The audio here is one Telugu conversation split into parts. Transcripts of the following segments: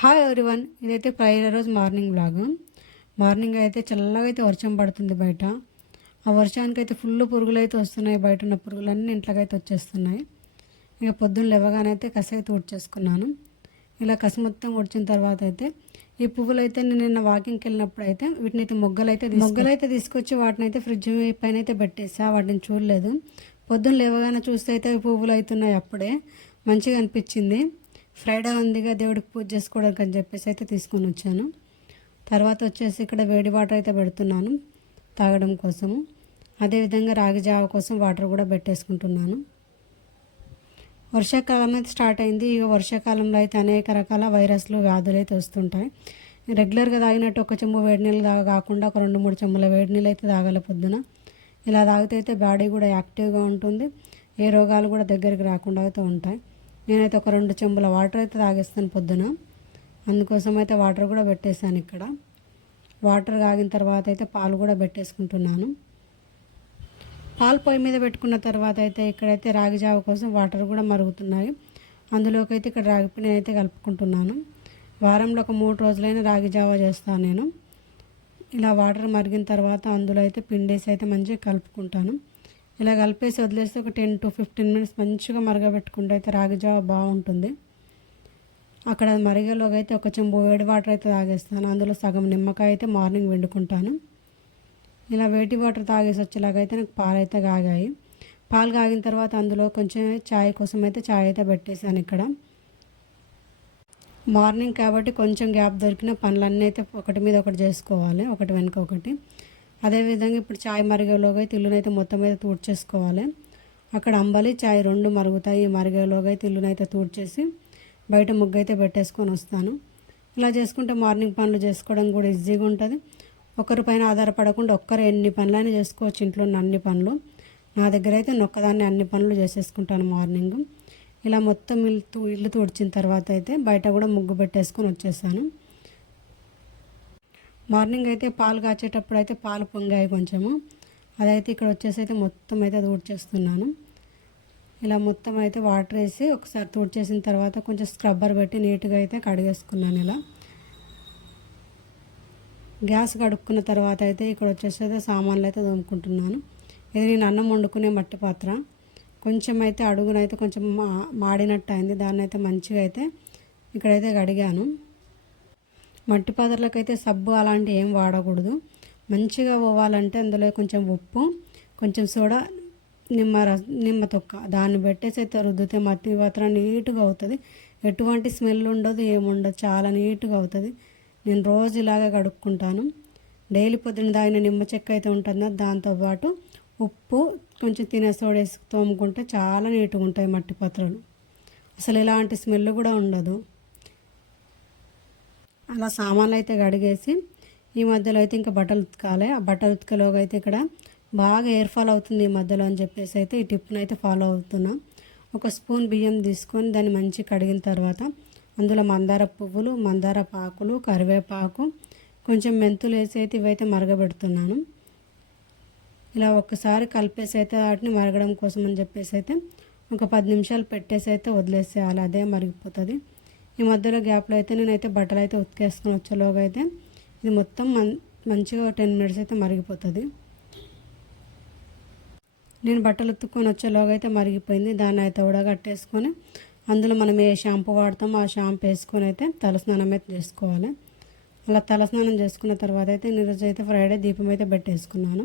హాయ్ ఎవ్రీవన్ ఇదైతే ఫ్రైడే రోజు మార్నింగ్ బ్లాగ్ మార్నింగ్ అయితే చల్లగా అయితే వర్షం పడుతుంది బయట. ఆ వర్షానికి అయితే ఫుల్ పురుగులు అయితే వస్తున్నాయి. బయట ఉన్న పురుగులన్నీ ఇంట్లోకి అయితే వచ్చేస్తున్నాయి. ఇక పొద్దున్న లేవగానే అయితే కసి అయితే ఊడ్చేసుకున్నాను. ఇలా కసి మొత్తం ఉడిచిన తర్వాత అయితే ఈ పువ్వులు అయితే నేను నిన్న వాకింగ్కి వెళ్ళినప్పుడు అయితే వీటిని అయితే మొగ్గలు అయితే మొగ్గలు అయితే తీసుకొచ్చి వాటిని అయితే ఫ్రిడ్జ్ పైన అయితే పెట్టేసా. వాటిని చూడలేదు. పొద్దున్న లేవగానే చూస్తే అయితే అవి పువ్వులు అవుతున్నాయి అప్పుడే. మంచిగా అనిపించింది. ఫ్రైడే ఉందిగా దేవుడికి పూజ చేసుకోవడానికి అని చెప్పేసి అయితే తీసుకొని వచ్చాను. తర్వాత వచ్చేసి ఇక్కడ వేడి వాటర్ అయితే పెడుతున్నాను తాగడం కోసము. అదేవిధంగా రాగి జావ కోసం వాటర్ కూడా పెట్టేసుకుంటున్నాను. వర్షాకాలం అయితే స్టార్ట్ అయింది. ఇక వర్షాకాలంలో అయితే అనేక రకాల వైరస్లు వ్యాధులు అయితే వస్తుంటాయి. రెగ్యులర్గా తాగినట్టు ఒక చెంబు వేడి నీళ్ళు తాగ కాకుండా ఒక రెండు మూడు చెంబుల వేడి నీళ్ళు అయితే తాగాలి పొద్దున. ఇలా తాగితే అయితే బాడీ కూడా యాక్టివ్గా ఉంటుంది. ఏ రోగాలు కూడా దగ్గరికి రాకుండా అయితే ఉంటాయి. నేనైతే ఒక రెండు చెంబుల వాటర్ అయితే తాగేస్తాను పొద్దున. అందుకోసం అయితే వాటర్ కూడా పెట్టేశాను ఇక్కడ. వాటర్ తాగిన తర్వాత అయితే పాలు కూడా పెట్టేసుకుంటున్నాను. పాలు పొయ్యి మీద పెట్టుకున్న తర్వాత అయితే ఇక్కడైతే రాగి జావ కోసం వాటర్ కూడా మరుగుతున్నాయి. అందులోకి అయితే ఇక్కడ రాగి పిండి అయితే కలుపుకుంటున్నాను. వారంలో ఒక మూడు రోజులైనా రాగి జావ చేస్తాను నేను. ఇలా వాటర్ మరిగిన తర్వాత అందులో అయితే పిండేసి అయితే మంచిగా కలుపుకుంటాను. ఇలా కలిపేసి వదిలేస్తే ఒక టెన్ టు ఫిఫ్టీన్ మినిట్స్ మంచిగా మరగబెట్టుకుంటే అయితే రాగి జావ బాగుంటుంది. అక్కడ మరిగేలోగా అయితే ఒక చెంబు వేడి వాటర్ అయితే తాగేస్తాను. అందులో సగం నిమ్మకాయ అయితే మార్నింగ్ వండుకుంటాను. ఇలా వేటి వాటర్ తాగేసి వచ్చేలాగైతే నాకు పాలైతే కాగాయి. పాలు కాగిన తర్వాత అందులో కొంచెం చాయ్ కోసం అయితే చాయ్ అయితే పెట్టేశాను ఇక్కడ. మార్నింగ్ కాబట్టి కొంచెం గ్యాప్ దొరికిన పనులన్నీ అయితే ఒకటి మీద ఒకటి చేసుకోవాలి. ఒకటి వెనుక ఒకటి. అదేవిధంగా ఇప్పుడు చాయ్ మరిగేలోగా తిల్లునైతే ఇల్లునైతే మొత్తం మీద తూడ్చేసుకోవాలి. అక్కడ అంబలి చాయ్ రెండు మరుగుతాయి. మరిగేలోగా తిల్లునైతే ఇల్లునైతే తూడ్చేసి బయట ముగ్గు అయితే పెట్టేసుకొని వస్తాను. ఇలా చేసుకుంటే మార్నింగ్ పనులు చేసుకోవడం కూడా ఈజీగా ఉంటుంది. ఒకరి పైన ఆధారపడకుండా ఒక్కరు ఎన్ని పనులైనా చేసుకోవచ్చు ఇంట్లో ఉన్న అన్ని పనులు. నా దగ్గర అయితే నొక్కదాన్ని అన్ని పనులు చేసేసుకుంటాను మార్నింగ్. ఇలా మొత్తం ఇల్లు తూ- ఇల్లు తుడిచిన తర్వాత అయితే బయట కూడా ముగ్గు పెట్టేసుకొని వచ్చేసాను. మార్నింగ్ అయితే పాలు కాచేటప్పుడు అయితే పాలు పొంగాయి కొంచెము. అదైతే ఇక్కడ వచ్చేసి అయితే మొత్తం అయితే తుడిచేస్తున్నాను. ఇలా మొత్తం అయితే వాటర్ వేసి ఒకసారి తుడిచేసిన తర్వాత కొంచెం స్క్రబ్బర్ పెట్టి నీట్గా అయితే కడిగేసుకున్నాను ఇలా. గ్యాస్ కడుక్కున్న తర్వాత అయితే ఇక్కడ వచ్చేసి అయితే సామాన్లు అయితే తోముకుంటున్నాను. ఇది నేను అన్నం వండుకునే మట్టి పాత్ర. కొంచెం అయితే అడుగునైతే కొంచెం మా మాడినట్టు అయింది. దాన్ని అయితే మంచిగా అయితే ఇక్కడైతే కడిగాను. మట్టి పాత్రలకైతే సబ్బు అలాంటివి ఏం వాడకూడదు. మంచిగా పోవాలంటే అందులో కొంచెం ఉప్పు కొంచెం సోడా నిమ్మ రస నిమ్మ తొక్క దాన్ని పెట్టేసి అయితే రుద్దితే మట్టి పాత్ర నీట్గా అవుతుంది. ఎటువంటి స్మెల్ ఉండదు ఏముండదు చాలా నీట్గా అవుతుంది. నేను రోజు ఇలాగే కడుక్కుంటాను. డైలీ పొద్దున్న తాగిన నిమ్మ చెక్క అయితే ఉంటుందో దాంతోపాటు ఉప్పు కొంచెం తినే సోడేసి వేసి తోముకుంటే చాలా నీట్గా ఉంటాయి మట్టి పాత్రలు. అసలు ఎలాంటి స్మెల్ కూడా ఉండదు. అలా సామాన్లు అయితే కడిగేసి ఈ మధ్యలో అయితే ఇంకా బట్టలు ఉతకాలి. ఆ బట్టలు ఉతకలోగా అయితే ఇక్కడ బాగా ఎయిర్ ఫాల్ అవుతుంది ఈ మధ్యలో అని చెప్పేసి అయితే ఈ టిప్ను అయితే ఫాలో అవుతున్నాం. ఒక స్పూన్ బియ్యం తీసుకొని దాన్ని మంచి కడిగిన తర్వాత అందులో మందార పువ్వులు మందార పాకులు కరివేపాకు కొంచెం మెంతులు వేసి అయితే ఇవైతే మరగబెడుతున్నాను. ఇలా ఒక్కసారి కలిపేసి అయితే వాటిని మరగడం కోసం అని చెప్పేసి అయితే ఒక పది నిమిషాలు పెట్టేసి అయితే వదిలేసేయాలి. అదే మరిగిపోతుంది. ఈ మధ్యలో గ్యాప్లో అయితే నేనైతే బట్టలు అయితే ఉతికేసుకొని వచ్చేలోగా అయితే ఇది మొత్తం మం మంచిగా టెన్ మినిట్స్ అయితే మరిగిపోతుంది. నేను బట్టలు ఉతుక్కొని వచ్చేలోగా అయితే మరిగిపోయింది. దాన్ని అయితే ఉడగట్టేసుకొని అందులో మనం ఏ షాంపూ వాడతామో ఆ షాంపూ వేసుకొని అయితే తలస్నానం అయితే చేసుకోవాలి. అలా తలస్నానం చేసుకున్న తర్వాత అయితే ఈరోజు అయితే ఫ్రైడే దీపం అయితే పెట్టేసుకున్నాను.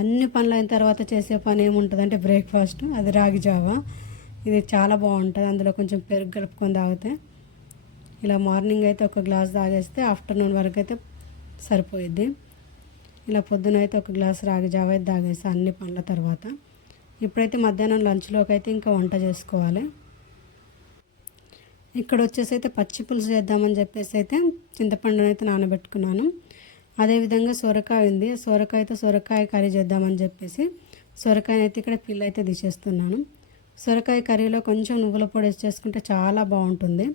అన్ని పనులు అయిన తర్వాత చేసే పని ఏముంటుంది అంటే బ్రేక్ఫాస్ట్ అది రాగి జావా. ఇది చాలా బాగుంటుంది. అందులో కొంచెం పెరుగు కలుపుకొని తాగితే ఇలా మార్నింగ్ అయితే ఒక గ్లాస్ తాగేస్తే ఆఫ్టర్నూన్ వరకు అయితే సరిపోయిద్ది. ఇలా పొద్దున అయితే ఒక గ్లాస్ రాగి జావ అయితే తాగేసి అన్ని పనుల తర్వాత. ఇప్పుడైతే మధ్యాహ్నం లంచ్లోకి అయితే ఇంకా వంట చేసుకోవాలి. ఇక్కడ వచ్చేసి అయితే పచ్చి పులుసు చేద్దామని చెప్పేసి అయితే చింతపండును అయితే నానబెట్టుకున్నాను. అదేవిధంగా సొరకాయ ఉంది. సొరకాయతో సొరకాయ కర్రీ చేద్దామని చెప్పేసి సొరకాయని అయితే ఇక్కడ పిల్ల అయితే తీసేస్తున్నాను. సొరకాయ కర్రీలో కొంచెం నువ్వుల పొడి వేసి చేసుకుంటే చాలా బాగుంటుంది.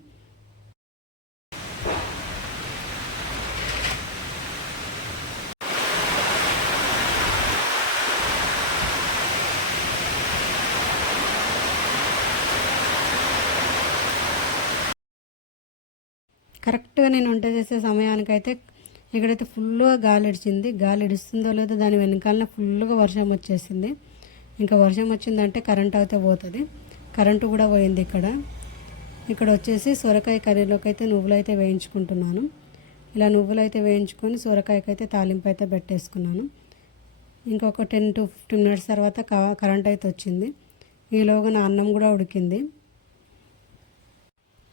కరెక్ట్గా నేను వంట చేసే సమయానికైతే ఇక్కడైతే ఫుల్గా గాలి ఇడిచింది గాలి ఇడుస్తుందో లేదో దాని వెనకాలనే ఫుల్గా వర్షం వచ్చేసింది. ఇంకా వర్షం వచ్చిందంటే కరెంట్ అయితే పోతుంది. కరెంటు కూడా పోయింది ఇక్కడ. ఇక్కడ వచ్చేసి సొరకాయ కర్రీలోకి అయితే నువ్వులు అయితే వేయించుకుంటున్నాను. ఇలా నువ్వులు అయితే వేయించుకొని సొరకాయకి అయితే తాలింపు అయితే పెట్టేసుకున్నాను. ఇంకొక టెన్ టు ఫిఫ్టీన్ మినిట్స్ తర్వాత కరెంట్ అయితే వచ్చింది. ఈలోగా నా అన్నం కూడా ఉడికింది.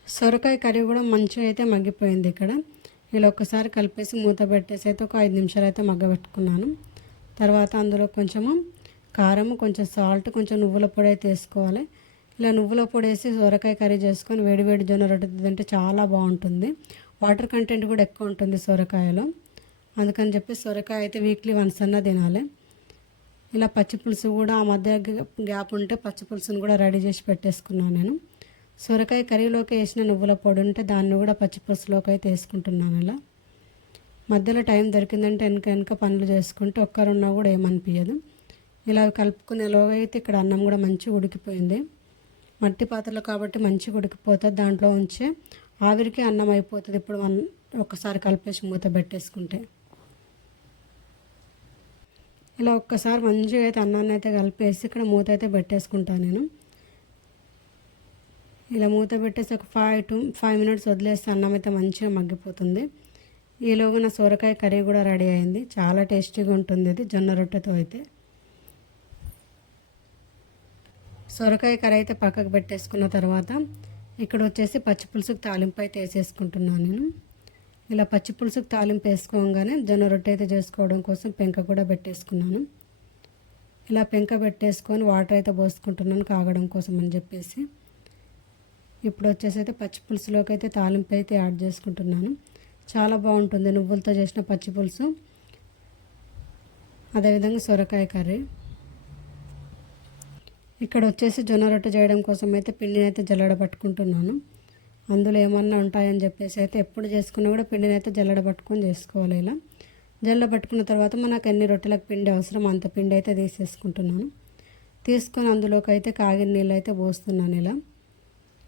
సొరకాయ కర్రీ కూడా మంచిగా అయితే మగ్గిపోయింది ఇక్కడ. ఇలా ఒక్కసారి కలిపేసి మూత పెట్టేసి అయితే ఒక ఐదు నిమిషాలు అయితే మగ్గబెట్టుకున్నాను. తర్వాత అందులో కొంచెము కారం కొంచెం సాల్ట్ కొంచెం నువ్వుల పొడి అయితే వేసుకోవాలి. ఇలా నువ్వుల పొడి వేసి సొరకాయ కర్రీ చేసుకొని వేడి వేడి జొన్న రొట్టె తింటే చాలా బాగుంటుంది. వాటర్ కంటెంట్ కూడా ఎక్కువ ఉంటుంది సొరకాయలో. అందుకని చెప్పి సొరకాయ అయితే వీక్లీ వన్స్ అన్న తినాలి. ఇలా పచ్చి పులుసు కూడా ఆ మధ్య గ్యాప్ ఉంటే పచ్చి పులుసును కూడా రెడీ చేసి పెట్టేసుకున్నాను నేను. సొరకాయ కర్రీలోకి వేసిన నువ్వుల పొడి ఉంటే దాన్ని కూడా పచ్చిపులుసులోకి అయితే వేసుకుంటున్నాను ఇలా. మధ్యలో టైం దొరికిందంటే వెనక వెనక పనులు చేసుకుంటే ఒక్కరున్నా కూడా ఏమనిపించదు ఇలా కలుపుకునేలోగా అయితే ఇక్కడ అన్నం కూడా మంచిగా ఉడికిపోయింది. మట్టి పాత్రలు కాబట్టి మంచిగా ఉడికిపోతుంది దాంట్లో ఉంచే ఆవిరికి అన్నం అయిపోతుంది ఇప్పుడు మనం ఒక్కసారి కలిపేసి మూత పెట్టేసుకుంటే. ఇలా ఒక్కసారి మంచిగా అయితే అన్నాన్ని అయితే కలిపేసి ఇక్కడ మూత అయితే పెట్టేసుకుంటాను నేను. ఇలా మూత పెట్టేసి ఒక ఫైవ్ టు ఫైవ్ మినిట్స్ వదిలేస్తే అన్నం అయితే మంచిగా మగ్గిపోతుంది. ఈలోగా నా సొరకాయ కర్రీ కూడా రెడీ అయింది. చాలా టేస్టీగా ఉంటుంది ఇది జొన్న రొట్టెతో అయితే. సొరకాయ కర్రీ అయితే పక్కకు పెట్టేసుకున్న తర్వాత ఇక్కడ వచ్చేసి పచ్చి పులుసుకు తాలింపు అయితే వేసేసుకుంటున్నాను నేను. ఇలా పచ్చి పులుసుకు తాలింపు వేసుకోగానే జొన్న రొట్టె అయితే చేసుకోవడం కోసం పెంక కూడా పెట్టేసుకున్నాను. ఇలా పెంక పెట్టేసుకొని వాటర్ అయితే పోసుకుంటున్నాను కాగడం కోసం అని చెప్పేసి. ఇప్పుడు వచ్చేసి అయితే పచ్చి పులుసులోకి అయితే తాలింపు అయితే యాడ్ చేసుకుంటున్నాను. చాలా బాగుంటుంది నువ్వులతో చేసిన పచ్చి పులుసు. అదేవిధంగా సొరకాయ కర్రీ. ఇక్కడ వచ్చేసి జొన్న రొట్టె చేయడం కోసం అయితే పిండిని అయితే జల్లడ పట్టుకుంటున్నాను. అందులో ఏమన్నా ఉంటాయని చెప్పేసి అయితే ఎప్పుడు చేసుకున్నా కూడా పిండిని అయితే జల్లడ పట్టుకొని చేసుకోవాలి ఇలా. జల్ల పట్టుకున్న తర్వాత మనకు ఎన్ని రొట్టెలకు పిండి అవసరం అంత పిండి అయితే తీసేసుకుంటున్నాను. తీసుకొని అందులోకి అయితే కాగిన నీళ్ళు అయితే పోస్తున్నాను ఇలా.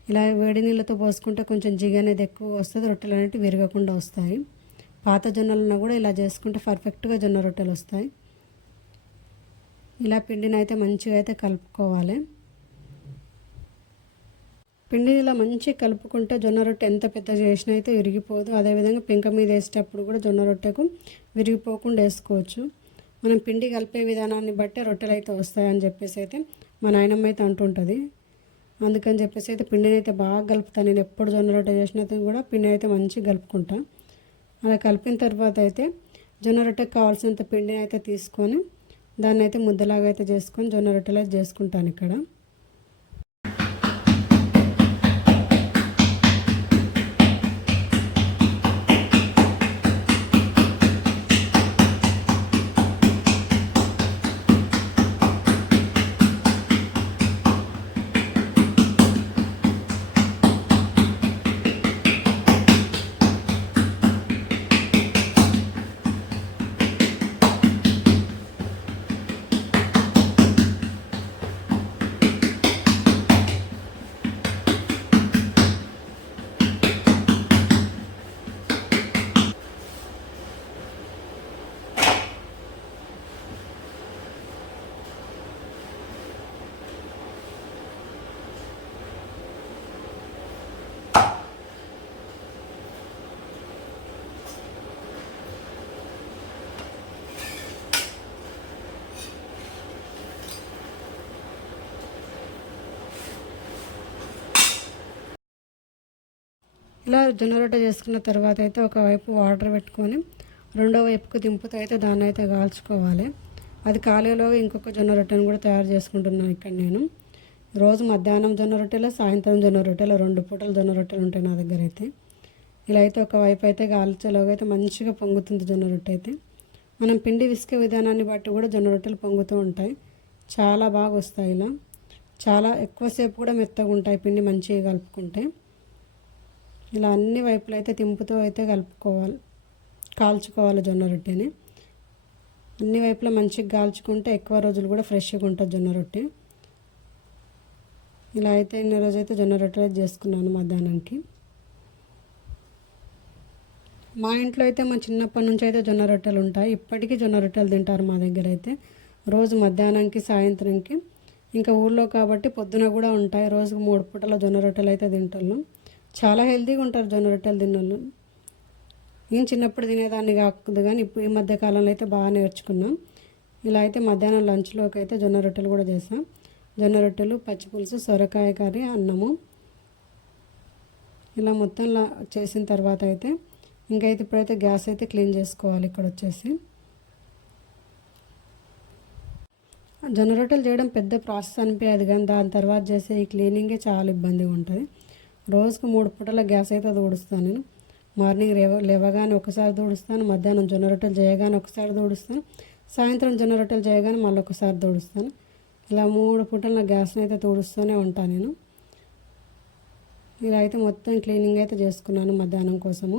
ఇలా వేడి నీళ్ళతో పోసుకుంటే కొంచెం జిగ అనేది ఎక్కువ వస్తుంది రొట్టెలు అనేవి విరగకుండా వస్తాయి. పాత జొన్నలను కూడా ఇలా చేసుకుంటే పర్ఫెక్ట్గా జొన్న రొట్టెలు వస్తాయి. ఇలా పిండిని అయితే మంచిగా అయితే కలుపుకోవాలి. పిండిని ఇలా మంచిగా కలుపుకుంటే జొన్న రొట్టె ఎంత పెద్ద చేసినా అయితే విరిగిపోదు. అదేవిధంగా పెంక మీద వేసేటప్పుడు కూడా జొన్న రొట్టెకు విరిగిపోకుండా వేసుకోవచ్చు. మనం పిండి కలిపే విధానాన్ని బట్టి రొట్టెలు అయితే వస్తాయని చెప్పేసి అయితే మా నాయనమ్మ అయితే అంటుంటుంది. అందుకని చెప్పేసి అయితే పిండిని అయితే బాగా కలుపుతాను నేను ఎప్పుడు జొన్న రొట్టె చేసినట్టు కూడా పిండి అయితే మంచిగా కలుపుకుంటాను అలా కలిపిన తర్వాత అయితే జొన్న రొట్టెకి కావాల్సినంత పిండిని అయితే తీసుకొని దాన్ని అయితే ముద్దలాగా అయితే చేసుకొని జొన్న రొట్టెలా చేసుకుంటాను ఇక్కడ. ఇలా జొన్న రొట్టె చేసుకున్న తర్వాత అయితే ఒకవైపు వాటర్ పెట్టుకొని రెండో వైపుకు దింపుతో అయితే దాన్ని అయితే కాల్చుకోవాలి. అది కాలేలో ఇంకొక జొన్న రొట్టెను కూడా తయారు చేసుకుంటున్నాను ఇక్కడ నేను. రోజు మధ్యాహ్నం జొన్న రొట్టెలు సాయంత్రం జొన్న రొట్టెలు రెండు పూటలు జొన్న రొట్టెలు ఉంటాయి నా దగ్గర అయితే. ఇలా అయితే ఒకవైపు అయితే గాల్చేలోగా అయితే మంచిగా పొంగుతుంది జొన్న రొట్టె అయితే. మనం పిండి విసికే విధానాన్ని బట్టి కూడా జొన్న రొట్టెలు పొంగుతూ ఉంటాయి. చాలా బాగా వస్తాయి ఇలా. చాలా ఎక్కువసేపు కూడా మెత్తగా ఉంటాయి పిండి మంచిగా కలుపుకుంటే. ఇలా అన్ని వైపులు అయితే తింపుతూ అయితే కలుపుకోవాలి. కాల్చుకోవాలి జొన్న రొట్టెని. అన్ని వైపులా మంచిగా కాల్చుకుంటే ఎక్కువ రోజులు కూడా ఫ్రెష్గా ఉంటుంది జొన్న రొట్టె. ఇలా అయితే ఇన్ని రోజు అయితే జొన్న రొట్టెలు చేసుకున్నాను మధ్యాహ్నానికి మా ఇంట్లో అయితే మా చిన్నప్పటి నుంచి అయితే జొన్న రొట్టెలు ఉంటాయి. ఇప్పటికీ జొన్న రొట్టెలు తింటారు మా దగ్గర అయితే. రోజు మధ్యాహ్నంకి సాయంత్రంకి. ఇంకా ఊళ్ళో కాబట్టి పొద్దున కూడా ఉంటాయి. రోజుకు మూడు పూటల జొన్న రొట్టెలు అయితే తింటాను. చాలా హెల్తీగా ఉంటారు జొన్న రొట్టెలు తిన్నోళ్ళు. నేను చిన్నప్పుడు తినేదాన్ని కాకుండా కానీ ఇప్పుడు ఈ మధ్య కాలంలో అయితే బాగా నేర్చుకున్నాం. ఇలా అయితే మధ్యాహ్నం లంచ్లోకి అయితే జొన్న రొట్టెలు కూడా చేసాం జొన్న రొట్టెలు పచ్చి పులుసు సొరకాయ కర్రీ అన్నము. ఇలా మొత్తం లా- చేసిన తర్వాత అయితే ఇంకైతే ఇప్పుడైతే గ్యాస్ అయితే క్లీన్ చేసుకోవాలి ఇక్కడ వచ్చేసి. జొన్న రొట్టెలు చేయడం పెద్ద ప్రాసెస్ అనిపించదు కానీ దాని తర్వాత చేసే ఈ క్లీనింగే చాలా ఇబ్బందిగా ఉంటుంది. రోజుకు మూడు పూటల గ్యాస్ అయితే తోడుస్తాను నేను. మార్నింగ్ రేవ లేవగానే ఒకసారి తోడుస్తాను మధ్యాహ్నం జొన్న రొట్టెలు చేయగానే ఒకసారి తోడుస్తాను సాయంత్రం జొన్న రొట్టెలు చేయగానే మళ్ళీ ఒకసారి తోడుస్తాను. ఇలా మూడు పూటల గ్యాస్ని అయితే తోడుస్తూనే ఉంటాను నేను. ఇలా అయితే మొత్తం క్లీనింగ్ అయితే చేసుకున్నాను మధ్యాహ్నం కోసము.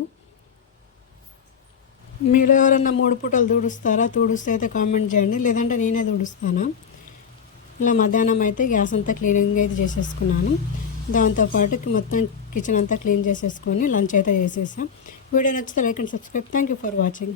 మీరు ఎవరైనా మూడు పూటలు తుడుస్తారా? తుడిస్తే అయితే కామెంట్ చేయండి. లేదంటే నేనే తుడుస్తాను? ఇలా మధ్యాహ్నం అయితే గ్యాస్ అంతా క్లీనింగ్ అయితే చేసేసుకున్నాను. దాంతోపాటు మొత్తం కిచెన్ అంతా క్లీన్ చేసేసుకొని లంచ్ అయితే చేసేసాం వీడియో నచ్చితే like and subscribe thank you for watching